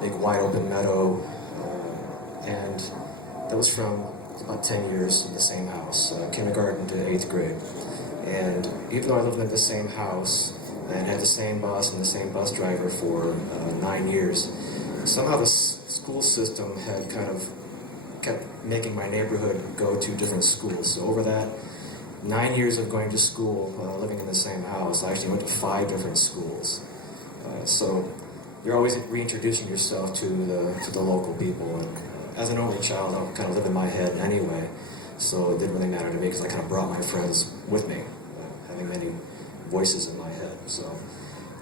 big wide open meadow, and that was from about 10 years in the same house, kindergarten to 8th grade. And even though I lived in the same house and had the same bus and the same bus driver for 9 years, somehow the school system had kind of kept making my neighborhood go to different schools. So over that 9 years of going to school, living in the same house, I actually went to 5 different schools. So you're always reintroducing yourself to the local people. And as an only child, I kind of lived in my head anyway, so it didn't really matter to me because I kind of brought my friends with me, having many voices in my head. So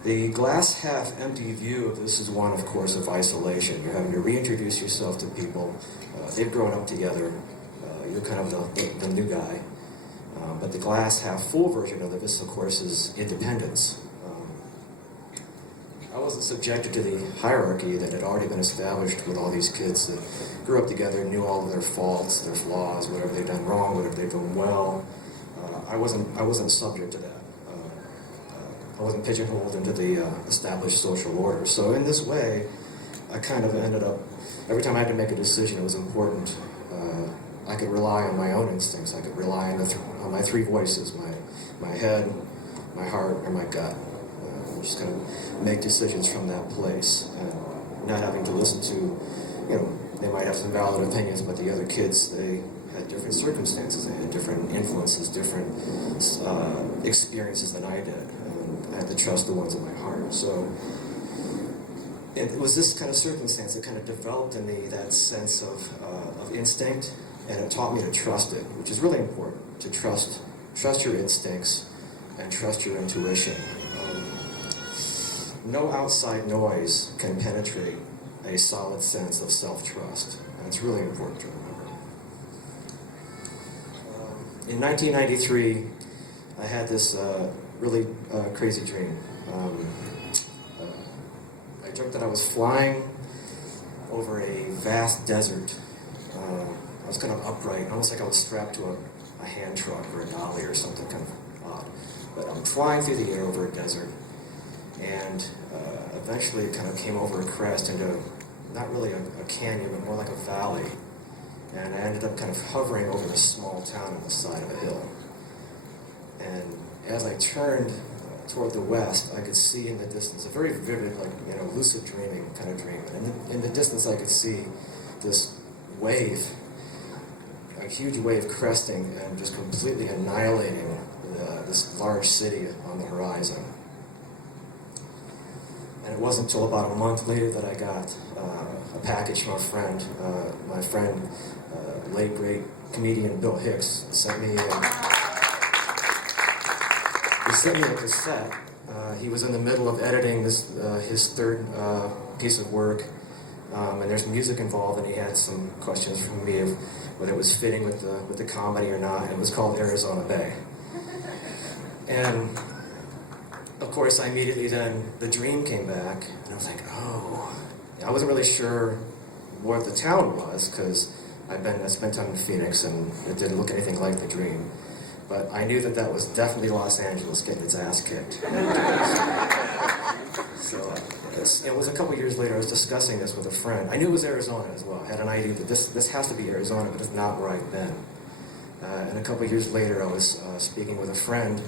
the glass half empty view of this is one, of course, of isolation. You're having to reintroduce yourself to people. They've grown up together. You're kind of the new guy. But the glass half full version of this, of course, is independence. I wasn't subjected to the hierarchy that had already been established with all these kids that grew up together, knew all of their faults, their flaws, whatever they've done wrong, whatever they've done well. I wasn't subject to that. I wasn't pigeonholed into the established social order. So in this way, I kind of ended up, every time I had to make a decision, it was important. I could rely on my own instincts. I could rely on my 3 voices, my head, my heart, and my gut. Just kind of make decisions from that place, and not having to listen to, they might have some valid opinions, but the other kids, they had different circumstances, they had different influences, different experiences than I did, and I had to trust the ones in my heart. So it was this kind of circumstance that kind of developed in me that sense of instinct, and it taught me to trust it, which is really important, to trust your instincts and trust your intuition. No outside noise can penetrate a solid sense of self-trust. And it's really important to remember. In 1993, I had this really crazy dream. I dreamt that I was flying over a vast desert. I was kind of upright, almost like I was strapped to a hand truck or a dolly or something kind of odd. But I'm flying through the air over a desert. And eventually it kind of came over a crest into not really a canyon, but more like a valley. And I ended up kind of hovering over this small town on the side of a hill. And as I turned toward the west, I could see in the distance, a very vivid, lucid dreaming kind of dream. And in the distance I could see this wave, a huge wave cresting and just completely annihilating this large city on the horizon. And it wasn't until about a month later that I got a package from a friend. My friend, late great comedian Bill Hicks, sent me a cassette. He was in the middle of editing his 3rd piece of work, and there's music involved, and he had some questions from me of whether it was fitting with the comedy or not. And it was called Arizona Bay. And of course, I immediately then, the dream came back, and I was like, oh. I wasn't really sure what the town was, because I spent time in Phoenix, and it didn't look anything like the dream. But I knew that was definitely Los Angeles getting its ass kicked. So it was a couple years later, I was discussing this with a friend. I knew it was Arizona as well. I had an idea that this has to be Arizona, but it's not where I've been. And a couple years later, I was speaking with a friend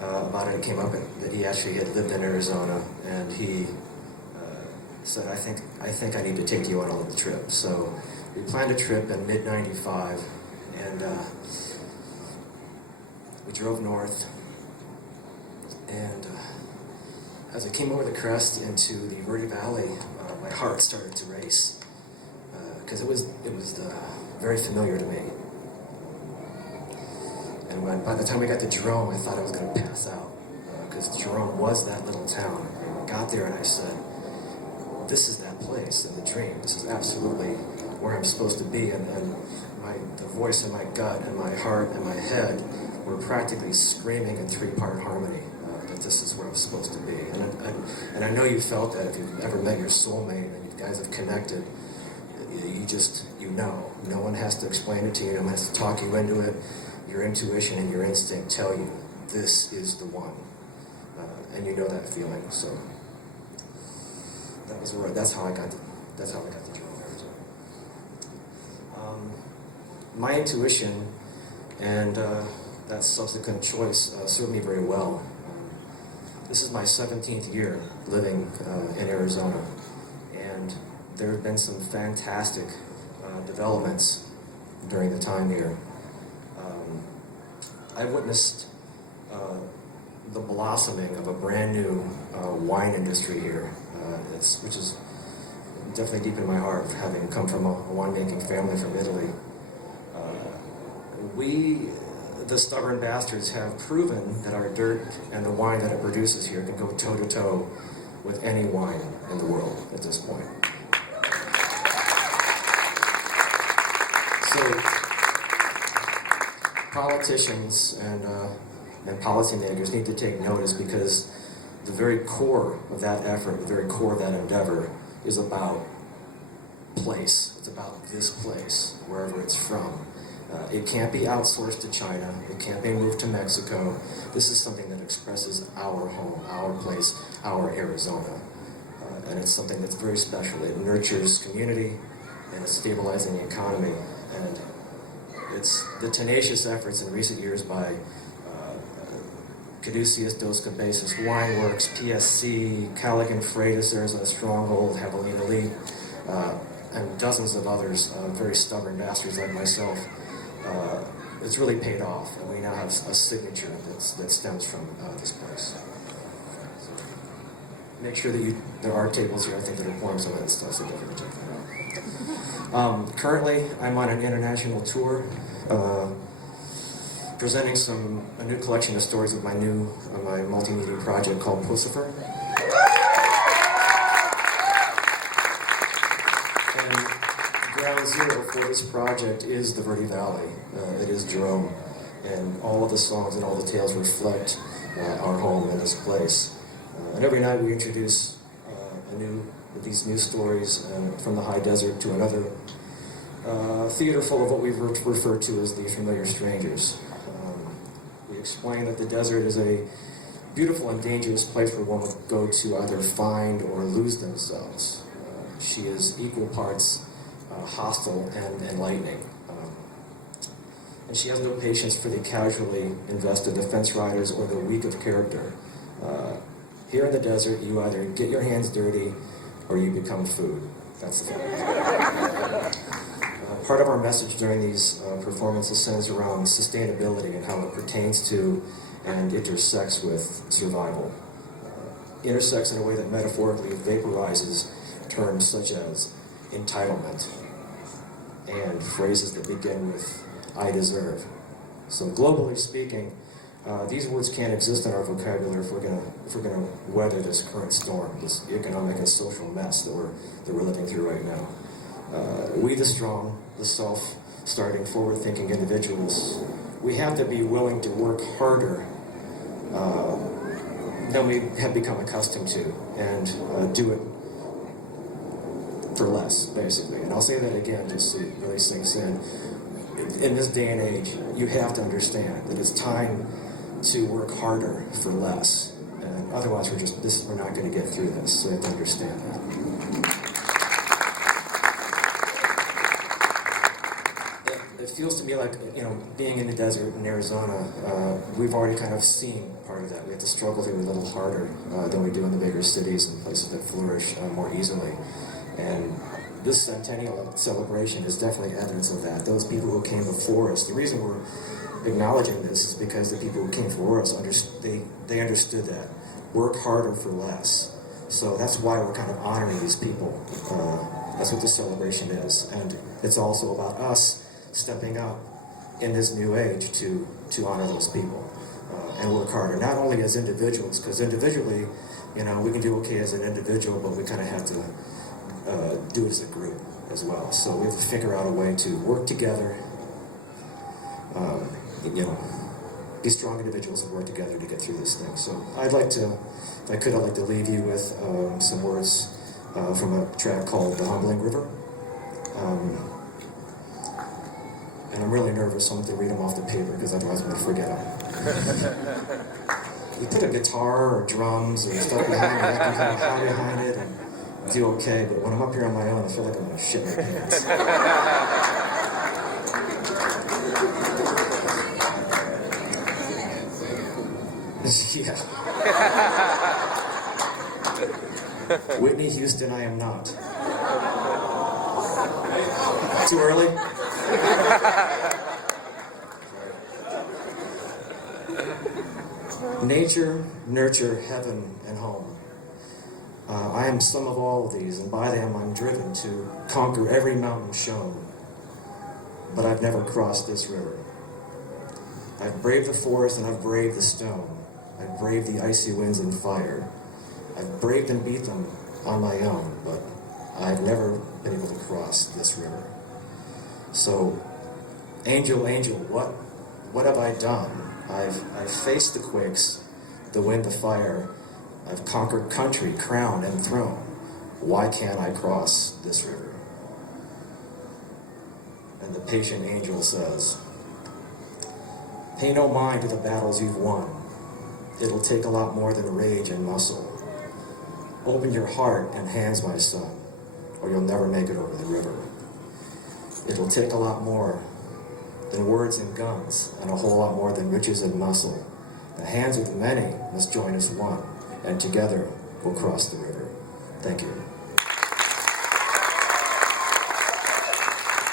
about it. It came up that he actually had lived in Arizona, and he said, I think I need to take you on a little trip. So we planned a trip in mid-95, and we drove north, and as I came over the crest into the Verde Valley, my heart started to race, because it was very familiar to me. And by the time we got to Jerome, I thought I was going to pass out, because Jerome was that little town. And I got there and I said, this is that place in the dream. This is absolutely where I'm supposed to be. And the voice in my gut and my heart and my head were practically screaming in 3-part harmony that this is where I'm supposed to be. And I know you felt that if you've ever met your soulmate and you guys have connected, you know. No one has to explain it to you. No one has to talk you into it. Your intuition and your instinct tell you this is the one, and you know that feeling. So that That's how I got to Jerome, Arizona. My intuition and that subsequent choice served me very well. This is my 17th year living in Arizona, and there have been some fantastic developments during the time here. I witnessed the blossoming of a brand new wine industry here, which is definitely deep in my heart, having come from a winemaking family from Italy. We, the stubborn bastards, have proven that our dirt and the wine that it produces here can go toe-to-toe with any wine in the world at this point. So, politicians and policymakers need to take notice, because the very core of that effort, the very core of that endeavor, is about place. It's about this place, wherever it's from. It can't be outsourced to China. It can't be moved to Mexico. This is something that expresses our home, our place, our Arizona. And it's something that's very special. It nurtures community, and it's stabilizing the economy. And it's the tenacious efforts in recent years by Caduceus Dos Cabezas Wine Works, PSC, Callaghan Freitas, Arizona Stronghold, Javelina Elite, and dozens of others, very stubborn bastards like myself. It's really paid off, and we now have a signature that stems from this place. So make sure that there are tables here, I think, that are pouring some of that stuff, so definitely check that out. Currently, I'm on an international tour, presenting a new collection of stories of my multimedia project called Pussifer. And ground zero for this project is the Verde Valley. It is Jerome, and all of the songs and all the tales reflect our home in this place. And every night we introduce these new stories from the high desert to another theater full of what we've referred to as the familiar strangers. We explain that the desert is a beautiful and dangerous place where one would go to either find or lose themselves. She is equal parts hostile and enlightening. And she has no patience for the casually invested, the fence riders, or the weak of character. Here in the desert, you either get your hands dirty or you become food. That's the fact. Part of our message during these performances centers around sustainability and how it pertains to and intersects with survival. Intersects in a way that metaphorically vaporizes terms such as entitlement and phrases that begin with I deserve. So globally speaking, these words can't exist in our vocabulary if we're gonna weather this current storm, this economic and social mess that we're living through right now. We, the strong, the self-starting, forward-thinking individuals, we have to be willing to work harder than we have become accustomed to, and do it for less, basically. And I'll say that again just so it really sinks in. In this day and age, you have to understand that it's time to work harder for less. And otherwise, we're not going to get through this. So you have to understand that. It feels to me like, being in the desert in Arizona, we've already kind of seen part of that. We have to struggle through a little harder than we do in the bigger cities and places that flourish more easily. And this Centennial celebration is definitely evidence of that. Those people who came before us, the reason we're acknowledging this is because the people who came before us, they understood that. Work harder for less. So that's why we're kind of honoring these people. That's what this celebration is. And it's also about us stepping up in this new age to honor those people and work harder. Not only as individuals, because individually, we can do okay as an individual, but we kind of have to do it as a group as well. So we have to figure out a way to work together, be strong individuals and work together to get through this thing. So I'd like to leave you with some words from a track called The Humbling River. And I'm really nervous, so I'm going to read them off the paper because otherwise I'm going to forget them. You put a guitar or drums and stuff behind it, you kind of hide behind it, and do okay, but when I'm up here on my own, I feel like I'm gonna shit my pants. Yeah. Whitney Houston, I am not. Too early? Nature, nurture, heaven, and home. I am some of all of these, and by them I'm driven to conquer every mountain shown. But I've never crossed this river. I've braved the forest and I've braved the stone. I've braved the icy winds and fire. I've braved and beat them on my own, but I've never been able to cross this river. So, angel, angel, what have I done? I've faced the quakes, the wind, the fire. I've conquered country, crown, and throne. Why can't I cross this river? And the patient angel says, pay no mind to the battles you've won. It'll take a lot more than rage and muscle. Open your heart and hands, my son, or you'll never make it over the river. It'll take a lot more than words and guns, and a whole lot more than riches and muscle. The hands of the many must join as one, and together we'll cross the river. Thank you.